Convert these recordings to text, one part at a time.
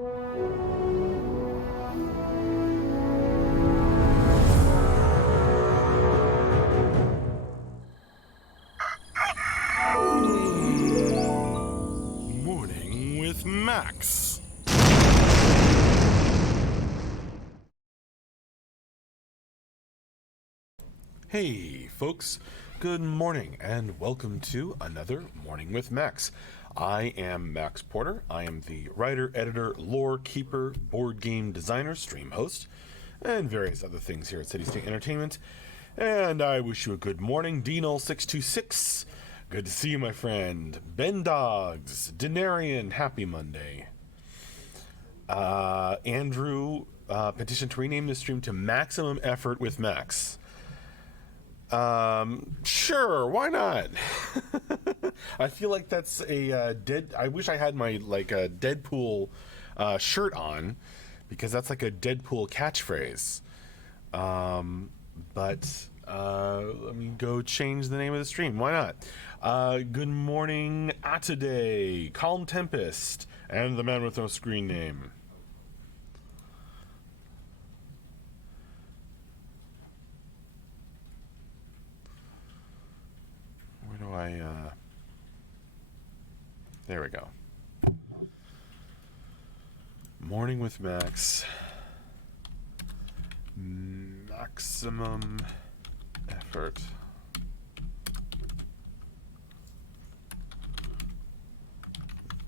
Morning with Max. Hey, folks. Good morning, and welcome to another Morning with Max. I am Max Porter. I am the writer, editor, lore keeper, board game designer, stream host, and various other things here at City State Entertainment. And I wish you a good morning, Dino626. Good to see you, my friend. Ben Dogs, Denarian, happy Monday. Andrew petitioned to rename the stream to Maximum Effort with Max. Sure, why not? I feel like that's a dead. I wish I had my like a Deadpool shirt on, because that's like a Deadpool catchphrase. But let me go change the name of the stream. Why not? Good morning, Ataday, Calm Tempest, and the man with no screen name. Where do I? There we go. Morning with Max. Maximum effort.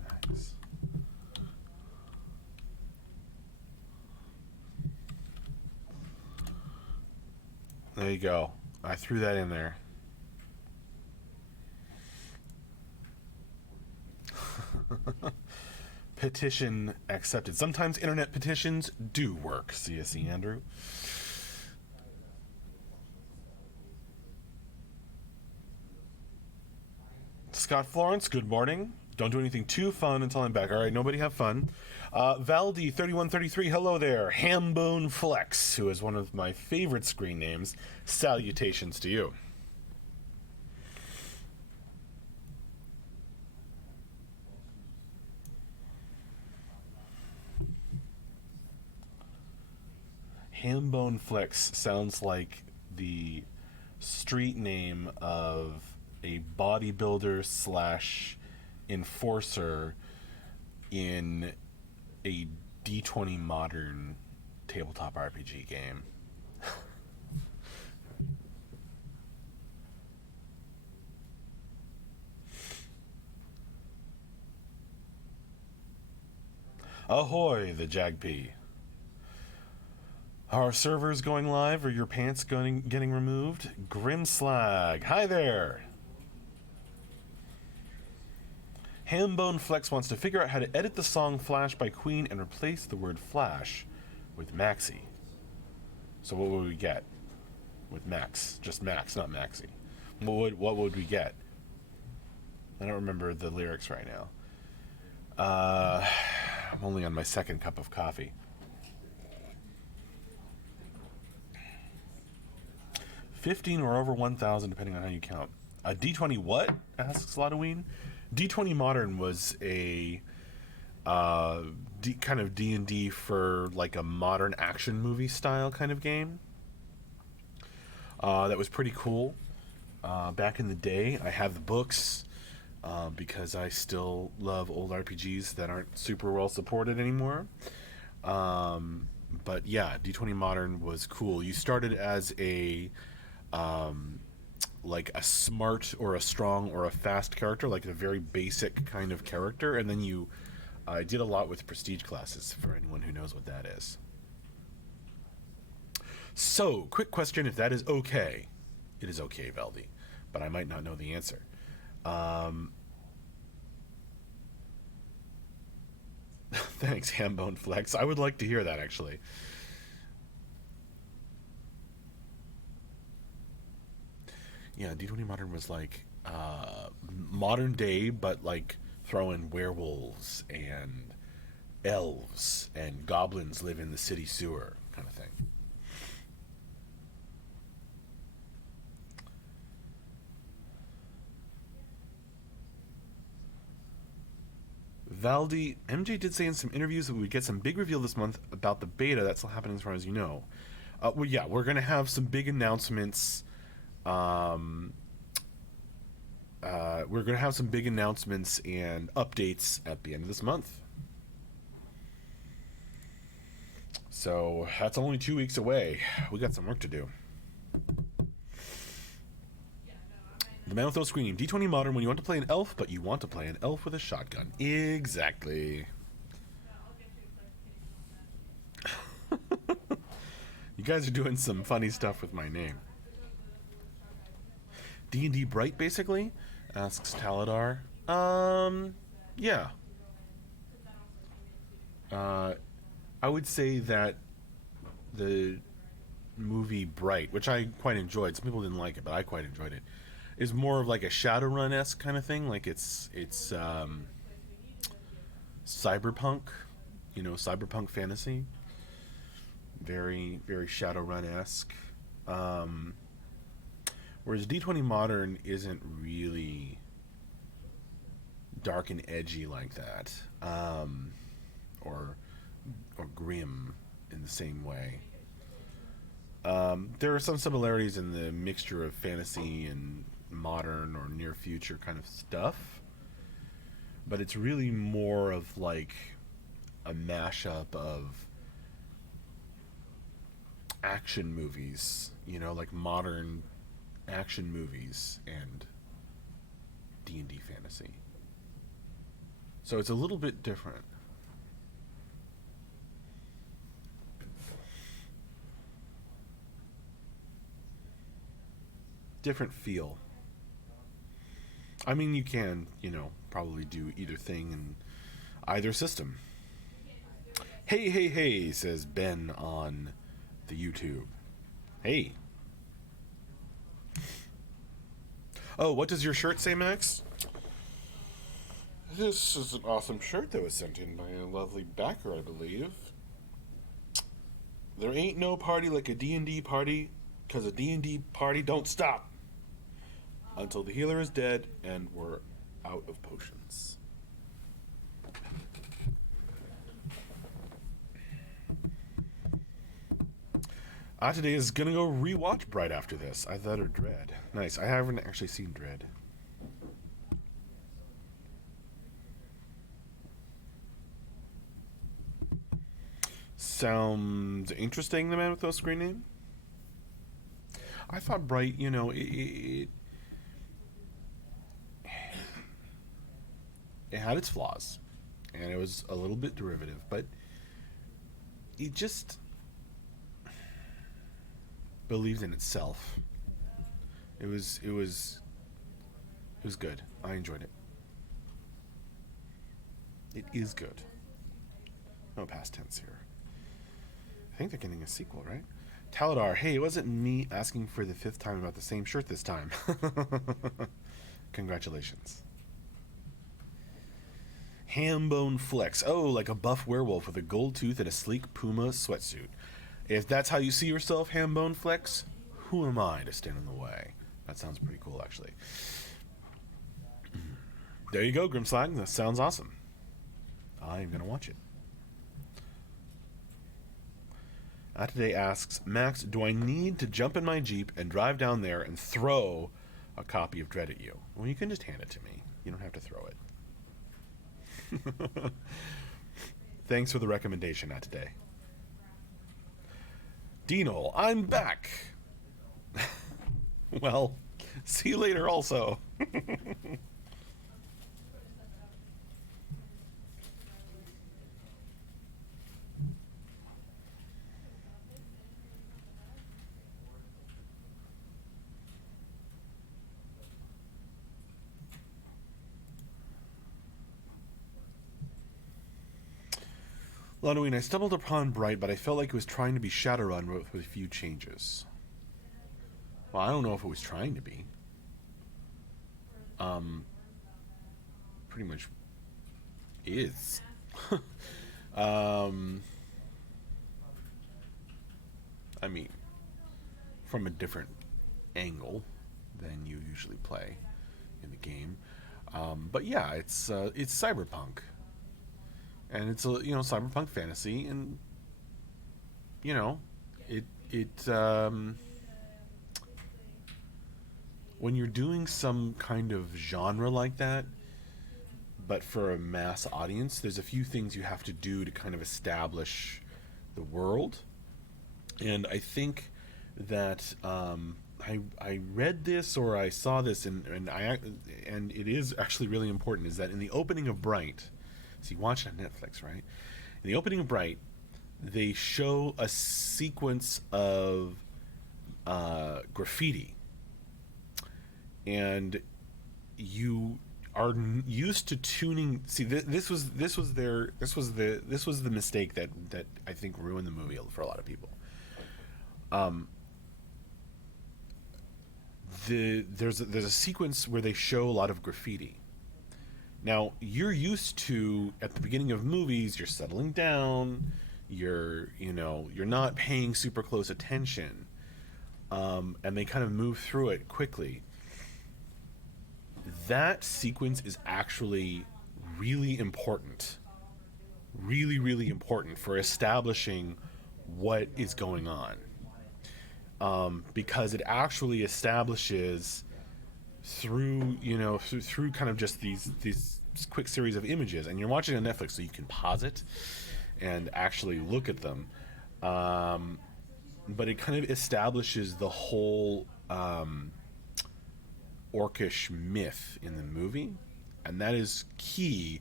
Max. There you go. I threw that in there. Petition accepted. Sometimes internet petitions do work, CSE Andrew. Scott Florence, good morning. Don't do anything too fun until I'm back. All right, nobody have fun. Valdi3133, hello there. Hambone Flex, who is one of my favorite screen names. Salutations to you. Hambone Flex sounds like the street name of a bodybuilder slash enforcer in a D20 modern tabletop RPG game. Ahoy, the Jagpee. Are servers going live or your pants getting removed? Grimslag, hi there. Hambone Flex wants to figure out how to edit the song Flash by Queen and replace the word Flash with Maxi. So what would we get with Max? Just Max, not Maxi. What would we get? I don't remember the lyrics right now. I'm only on my second cup of coffee. 15 or over 1,000, depending on how you count. A D20 what? Asks Lotoween. D20 Modern was a kind of D&D for like a modern action movie style kind of game. That was pretty cool. Back in the day, I have the books because I still love old RPGs that aren't super well supported anymore. But yeah, D20 Modern was cool. You started as a like a smart or a strong or a fast character, like a very basic kind of character, and then you did a lot with prestige classes, for anyone who knows what that is. So, quick question, if that is okay. It is okay, Valdi, but I might not know the answer. Thanks, Hambone Flex. I would like to hear that, actually. Yeah, D20 Modern was like modern day, but like throw in werewolves and elves and goblins live in the city sewer kind of thing. Valdi, MJ did say in some interviews that we would get some big reveal this month about the beta that's still happening as far as you know. Well, yeah, we're going to have some big announcements. We're going to have some big announcements and updates at the end of this month. So that's only 2 weeks away. We got some work to do. The man with no screen. D20 Modern, when you want to play an elf, but you want to play an elf with a shotgun. Exactly. You guys are doing some funny stuff with my name. D&D Bright, basically? Asks Taladar. Yeah. I would say that the movie Bright, which I quite enjoyed, some people didn't like it, but I quite enjoyed it, is more of like a Shadowrun-esque kind of thing. Like it's cyberpunk, cyberpunk fantasy. Very, very Shadowrun-esque. Whereas D20 Modern isn't really dark and edgy like that, or grim in the same way. There are some similarities in the mixture of fantasy and modern or near future kind of stuff, but it's really more of like a mashup of action movies, like modern action movies and D&D fantasy. So it's a little bit different. Different feel. I mean, you can, probably do either thing in either system. Hey, hey, hey, says Ben on the YouTube. Hey. Oh, what does your shirt say, Max? This is an awesome shirt that was sent in by a lovely backer, I believe. There ain't no party like a D&D party, 'cause a D&D party don't stop until the healer is dead and we're out of potions. Today is gonna go rewatch Bright after this. I thought of Dread. Nice. I haven't actually seen Dread. Sounds interesting, the man with no screen name. I thought Bright, it had its flaws, and it was a little bit derivative, but it just believed in itself. It was good. I enjoyed it. It is good. No past tense here. I think they're getting a sequel, right? Taladar, hey, it wasn't me asking for the 5th time about the same shirt this time. Congratulations. Hambone Flex. Oh, like a buff werewolf with a gold tooth and a sleek Puma sweatsuit. If that's how you see yourself, Hambone Flex, who am I to stand in the way? That sounds pretty cool, actually. There you go, Grimslag. That sounds awesome. I'm going to watch it. Today asks, Max, do I need to jump in my Jeep and drive down there and throw a copy of Dread at you? Well, you can just hand it to me. You don't have to throw it. Thanks for the recommendation, today. Dino, I'm back. Well, see you later also. Lanoween, I stumbled upon Bright, but I felt like it was trying to be Shadowrun with a few changes. Well, I don't know if it was trying to be. Pretty much is. I mean, from a different angle than you usually play in the game. But yeah, it's cyberpunk. and it's a cyberpunk fantasy, and you know it when you're doing some kind of genre like that, but for a mass audience, there's a few things you have to do to kind of establish the world. And I think that I read this or I saw this, and it is actually really important. Is that in the opening of Bright? So you watch it on Netflix, right? In the opening of Bright, they show a sequence of graffiti, and you are used to tuning. See, this was the mistake that I think ruined the movie for a lot of people. Um, there's a sequence where they show a lot of graffiti. Now you're used to, at the beginning of movies, you're settling down, you're not paying super close attention, and they kind of move through it quickly. That sequence is actually really important, really important for establishing what is going on, because it actually establishes through through kind of just these quick series of images, and you're watching on Netflix, so you can pause it and actually look at them. But it kind of establishes the whole orcish myth in the movie, and that is key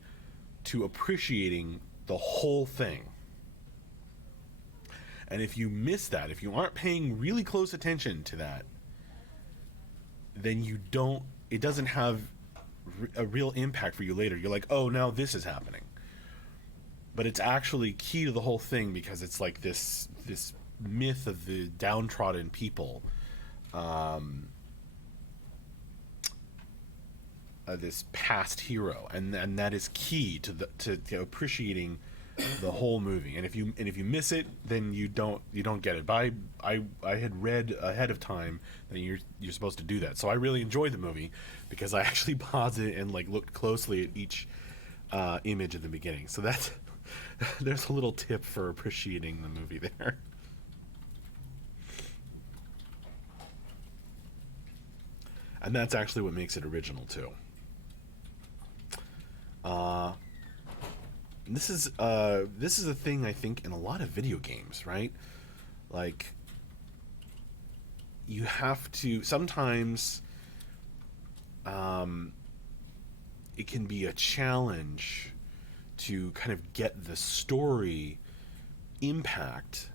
to appreciating the whole thing. And if you miss that, if you aren't paying really close attention to that, then it doesn't have a real impact for you later. You're like, oh, now this is happening. But it's actually key to the whole thing, because it's like this myth of the downtrodden people, this past hero, and that is key to appreciating the whole movie. And if you miss it, then you don't get it. But I had read ahead of time that you're supposed to do that. So I really enjoyed the movie because I actually paused it and like looked closely at each image in the beginning. So that's there's a little tip for appreciating the movie there. And that's actually what makes it original too. Uh, this is a thing I think in a lot of video games, right? Like, you have to sometimes. It can be a challenge to kind of get the story impact,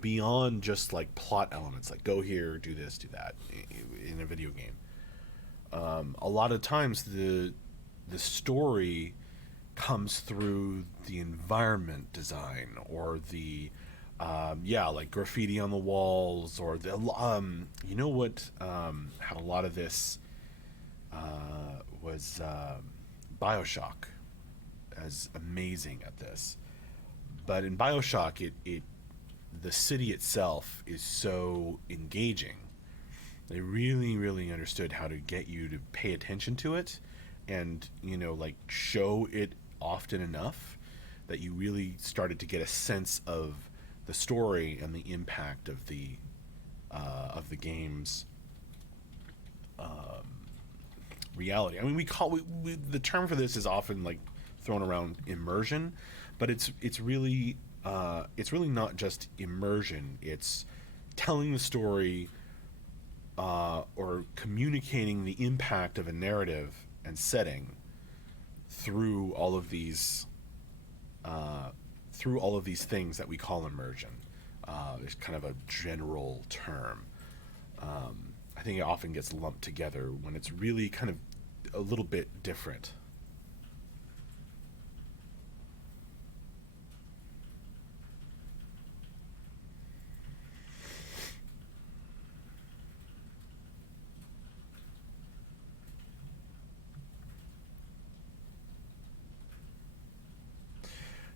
beyond just like plot elements, like go here, do this, do that, in a video game. A lot of times the story comes through the environment design, or the like graffiti on the walls, or the what had a lot of this was BioShock, as amazing at this. But in BioShock, it the city itself is so engaging. They really understood how to get you to pay attention to it, and like show it often enough that you really started to get a sense of the story and the impact of the game's reality. I mean, the term for this is often like thrown around immersion, but it's really not just immersion. It's telling the story, or communicating the impact of a narrative and setting through all of these things that we call immersion. There's kind of a general term. I think it often gets lumped together when it's really kind of a little bit different.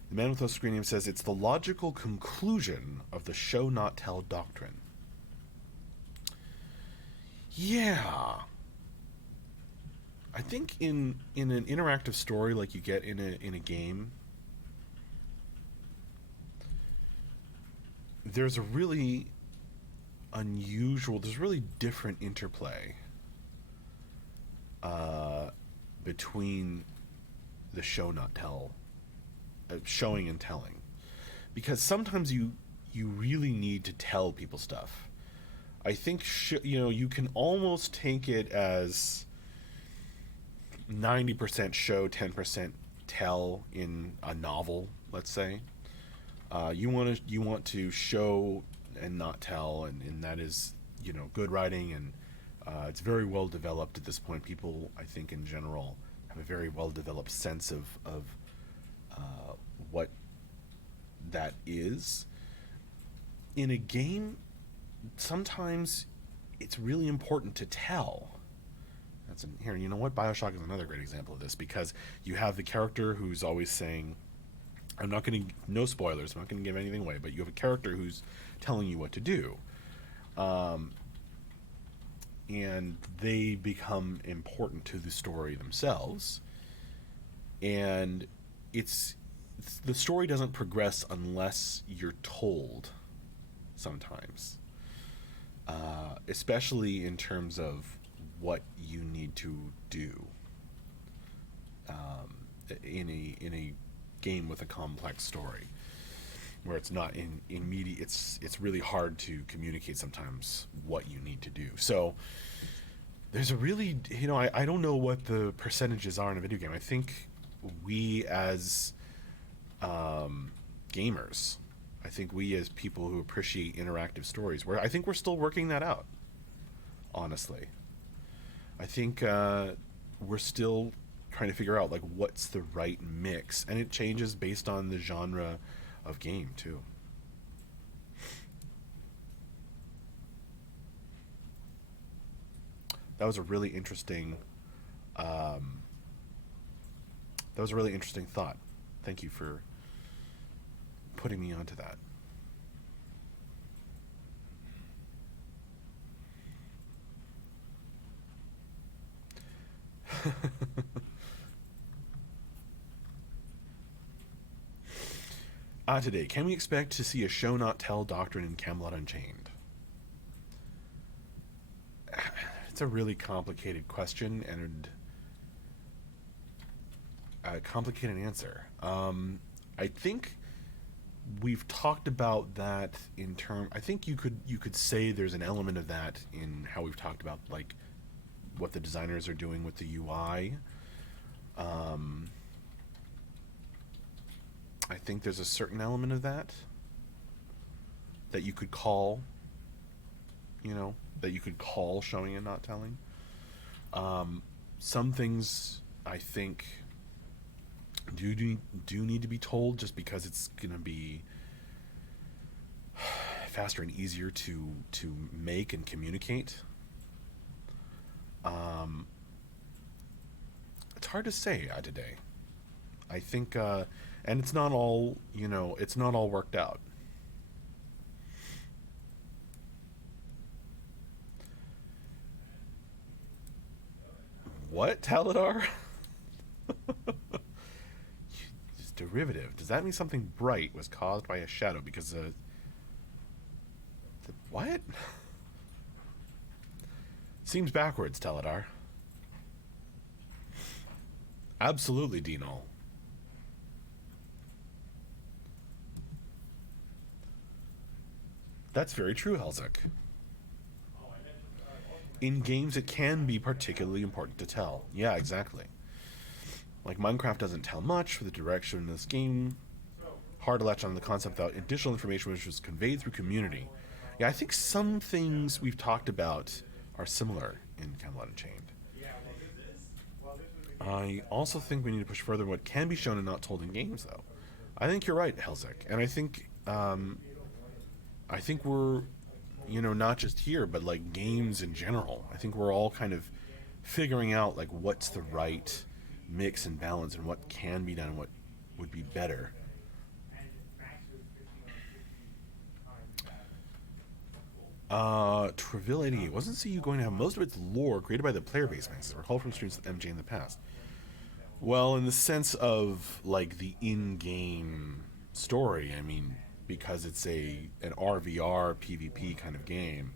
The man with no screen name says it's the logical conclusion of the show not tell doctrine. Yeah. I think in an interactive story like you get in a game, there's a really unusual, there's really different interplay uh, between the show not tell, showing and telling, because sometimes you really need to tell people stuff. I think you can almost take it as 90% show, 10% tell in a novel. Let's say you want to show and not tell, and that is good writing, and it's very well developed at this point. People, I think, in general, have a very well developed sense of what that is in a game. Sometimes it's really important to tell. That's in here. You know what? BioShock is another great example of this, because you have the character who's always saying, I'm not going to, no spoilers, I'm not going to give anything away, but you have a character who's telling you what to do. And they become important to the story themselves. And the story doesn't progress unless you're told sometimes. Especially in terms of what you need to do in a game with a complex story, where it's not in immediate. It's really hard to communicate sometimes what you need to do. So there's a really I don't know what the percentages are in a video game. I think we as gamers, I think we as people who appreciate interactive stories, I think we're still working that out. Honestly, I think we're still trying to figure out like what's the right mix, and it changes based on the genre of game too. That was a really interesting. That was a really interesting thought. Thank you for putting me onto that. Today, can we expect to see a show not tell doctrine in Camelot Unchained? It's a really complicated question and a complicated answer. I think we've talked about that in term. I think you could say there's an element of that in how we've talked about like what the designers are doing with the UI. I think there's a certain element of that you could call, that you could call showing and not telling. Some things I think do need to be told, just because it's gonna be faster and easier to make and communicate. It's hard to say today. I think, and it's not all it's not all worked out. What, Taladar? It's derivative. Does that mean something bright was caused by a shadow because the what? Seems backwards, Taladar. Absolutely, Dino. That's very true, Helzik. In games, it can be particularly important to tell. Yeah, exactly. Like Minecraft doesn't tell much for the direction in this game. Hard to latch on the concept without additional information which was conveyed through community. Yeah, I think some things we've talked about are similar in Camelot Unchained. I also think we need to push further what can be shown and not told in games, though. I think you're right, Helzik, and I think we're, not just here, but like games in general. I think we're all kind of figuring out like what's the right mix and balance, and what can be done, and what would be better. Treville 88. Wasn't CU going to have most of its lore created by the player base, as recalled from streams with MJ in the past? Well, in the sense of like the in-game story, I mean, because it's an RVR PvP kind of game.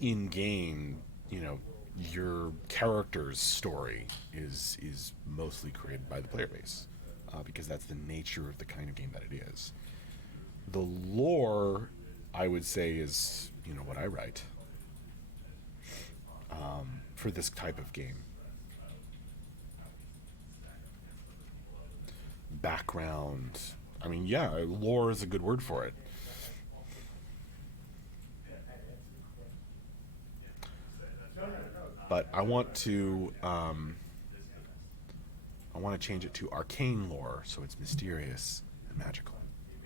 In game, your character's story is mostly created by the player base, because that's the nature of the kind of game that it is. The lore, I would say, is what I write for this type of game. Background. I mean, yeah, lore is a good word for it. But I want to change it to arcane lore, so it's mysterious and magical.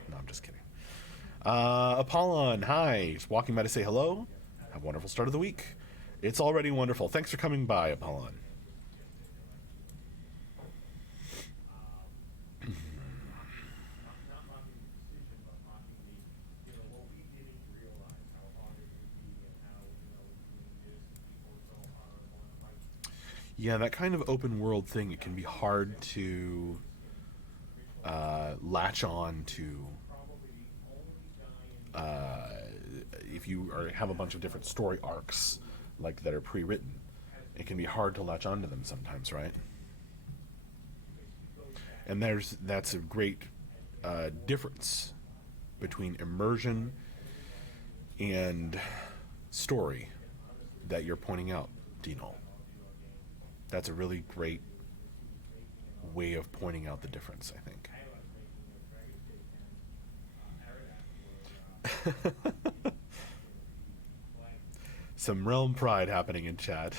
No, I'm just kidding. Apollon, hi. Just walking by to say hello. Have a wonderful start of the week. It's already wonderful. Thanks for coming by, Apollon. Yeah, that kind of open world thing, it can be hard to latch on to if you have a bunch of different story arcs like that are pre-written. It can be hard to latch onto them sometimes, right? And that's a great difference between immersion and story that you're pointing out, Dino. That's a really great way of pointing out the difference, I think. Some realm pride happening in chat.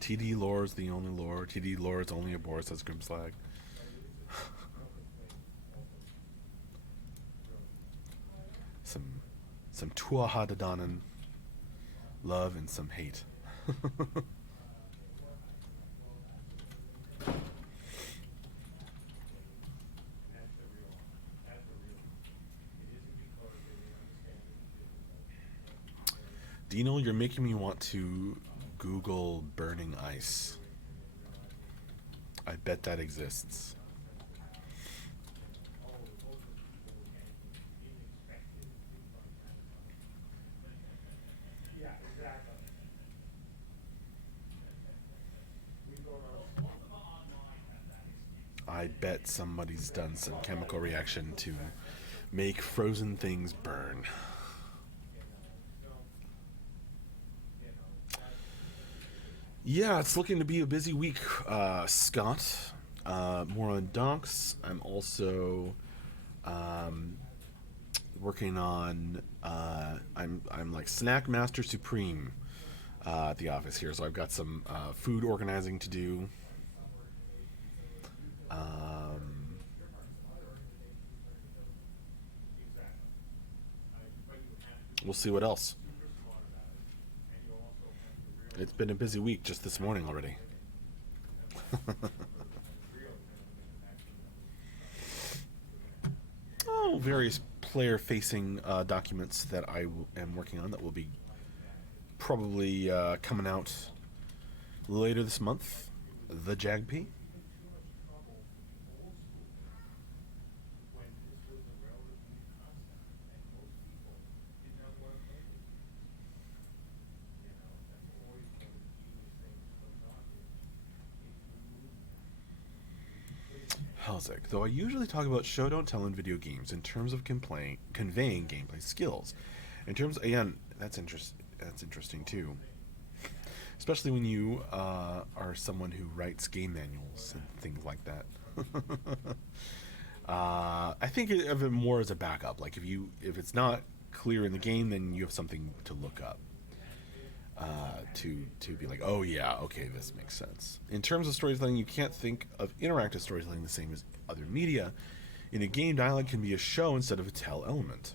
TD lore is the only lore. TD lore is only a bore, says Grimslag. some Tuahadadanan love and some hate. Dino, you're making me want to Google burning ice. I bet that exists. I bet somebody's done some chemical reaction to make frozen things burn. Yeah, it's looking to be a busy week, Scott. More on Donks. I'm also working on. I'm like Snack Master Supreme at the office here, so I've got some food organizing to do. We'll see what else. It's been a busy week just this morning already. Various player-facing documents that I am working on that will be probably coming out later this month. The JAGP. Helzik, though I usually talk about show don't tell in video games in terms of conveying gameplay skills. In terms, again, that's interesting too. Especially when you are someone who writes game manuals and things like that. I think of it more as a backup. Like if it's not clear in the game, then you have something to look up. To be like, oh yeah, okay, this makes sense. In terms of storytelling, you can't think of interactive storytelling the same as other media. In a game, dialogue can be a show instead of a tell element,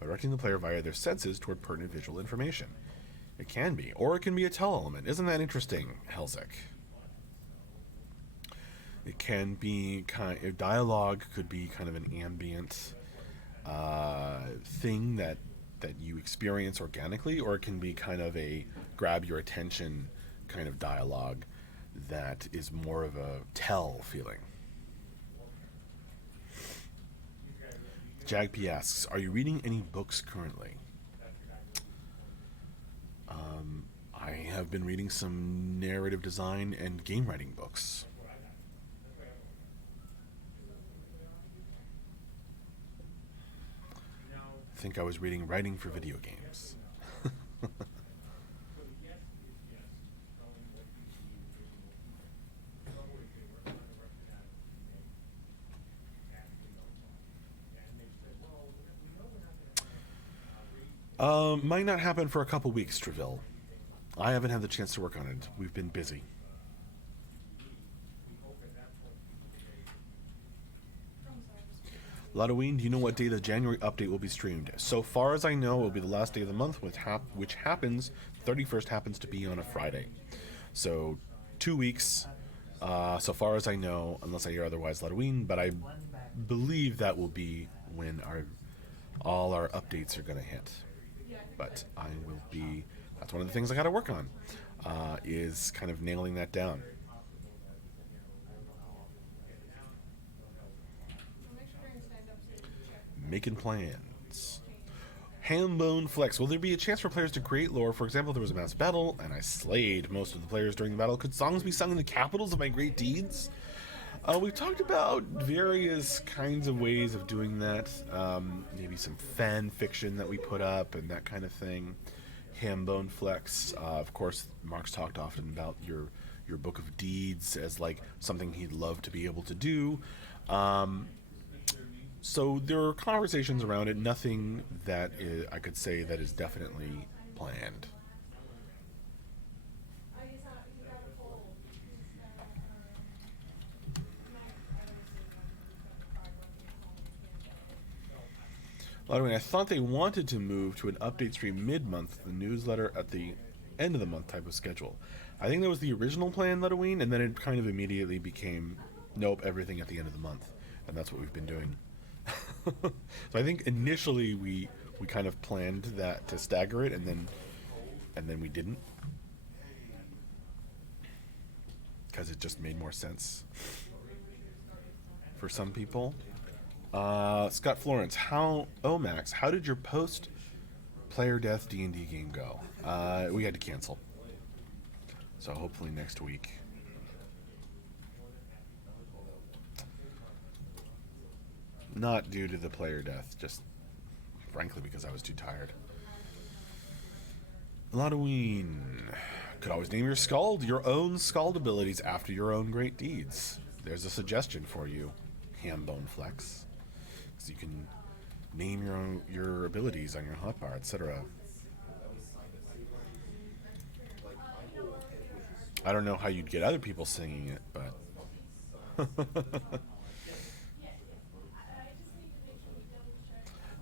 by directing the player via their senses toward pertinent visual information. It can be, or it can be a tell element. Isn't that interesting, Helzik? It can be dialogue could be kind of an ambient thing that you experience organically, or it can be kind of a grab your attention kind of dialogue that is more of a tell feeling. Jagp asks, are you reading any books currently? I have been reading some narrative design and game writing books. I think I was reading Writing for Video Games. Might not happen for a couple weeks, Treville. I haven't had the chance to work on it. We've been busy. Ludoween, do you know what day the January update will be streamed? So far as I know, it will be the last day of the month, which happens, 31st happens to be on a Friday. So 2 weeks, so far as I know, unless I hear otherwise, Ludoween, but I believe that will be when all our updates are going to hit. But I will be, that's one of the things I got to work on, is kind of nailing that down. Making plans. Hambone Flex. Will there be a chance for players to create lore? For example, if there was a mass battle and I slayed most of the players during the battle, could songs be sung in the capitals of my great deeds? We've talked about various kinds of ways of doing that. Maybe some fan fiction that we put up and that kind of thing. Hambone Flex. Of course, Mark's talked often about your book of deeds as like something he'd love to be able to do. So there are conversations around it. Nothing that I could say that is definitely planned. I thought they wanted to move to an update stream mid-month, the newsletter at the end of the month type of schedule. I think that was the original plan, Ludoween, and then it kind of immediately became, nope, everything at the end of the month. And that's what we've been doing. So I think initially we kind of planned that to stagger it, and then we didn't, because it just made more sense for some people. Scott Florence, Max, how did your post player death D&D game go? We had to cancel, so hopefully next week. Not due to the player death, just frankly because I was too tired. Ludoween, could always name your own Scald abilities after your own great deeds. There's a suggestion for you, Hambone Flex. So you can name your abilities on your hotbar, etc. I don't know how you'd get other people singing it, but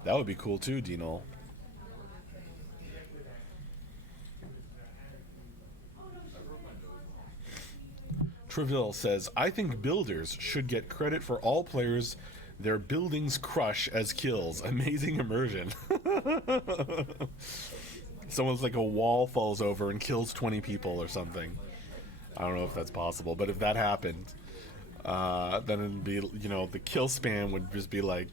that would be cool too, Dino. Treville says, I think builders should get credit for all players their buildings crush as kills. Amazing immersion. Someone's like a wall falls over and kills 20 people or something. I don't know if that's possible, but if that happened, then it'd be, the kill span would just be like,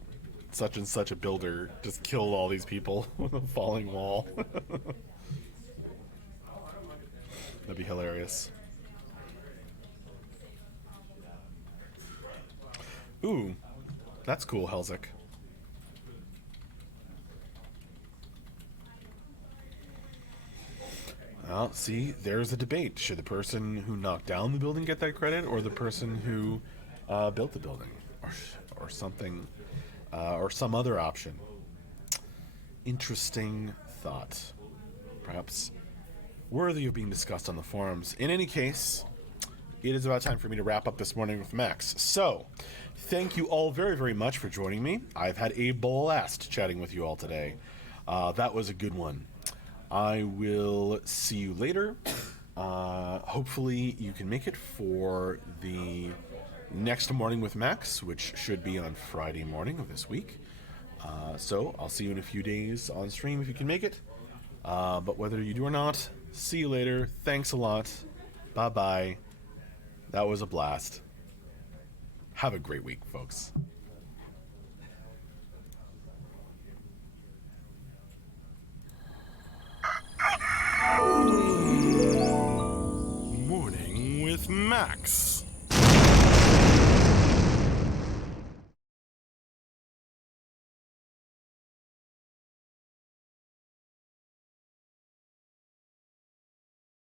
such and such a builder just killed all these people with a falling wall. That'd be hilarious. Ooh, that's cool, Helzik. Well, see, there's a debate. Should the person who knocked down the building get that credit, or the person who built the building, or something, or some other option? Interesting thought. Perhaps worthy of being discussed on the forums. In any case, it is about time for me to wrap up this morning with Max. So, thank you all very, very much for joining me. I've had a blast chatting with you all today. That was a good one. I will see you later. Hopefully you can make it for the next Morning with Max, which should be on Friday morning of this week. So I'll see you in a few days on stream if you can make it. But whether you do or not, see you later. Thanks a lot. Bye-bye. That was a blast. Have a great week, folks. Morning with Max.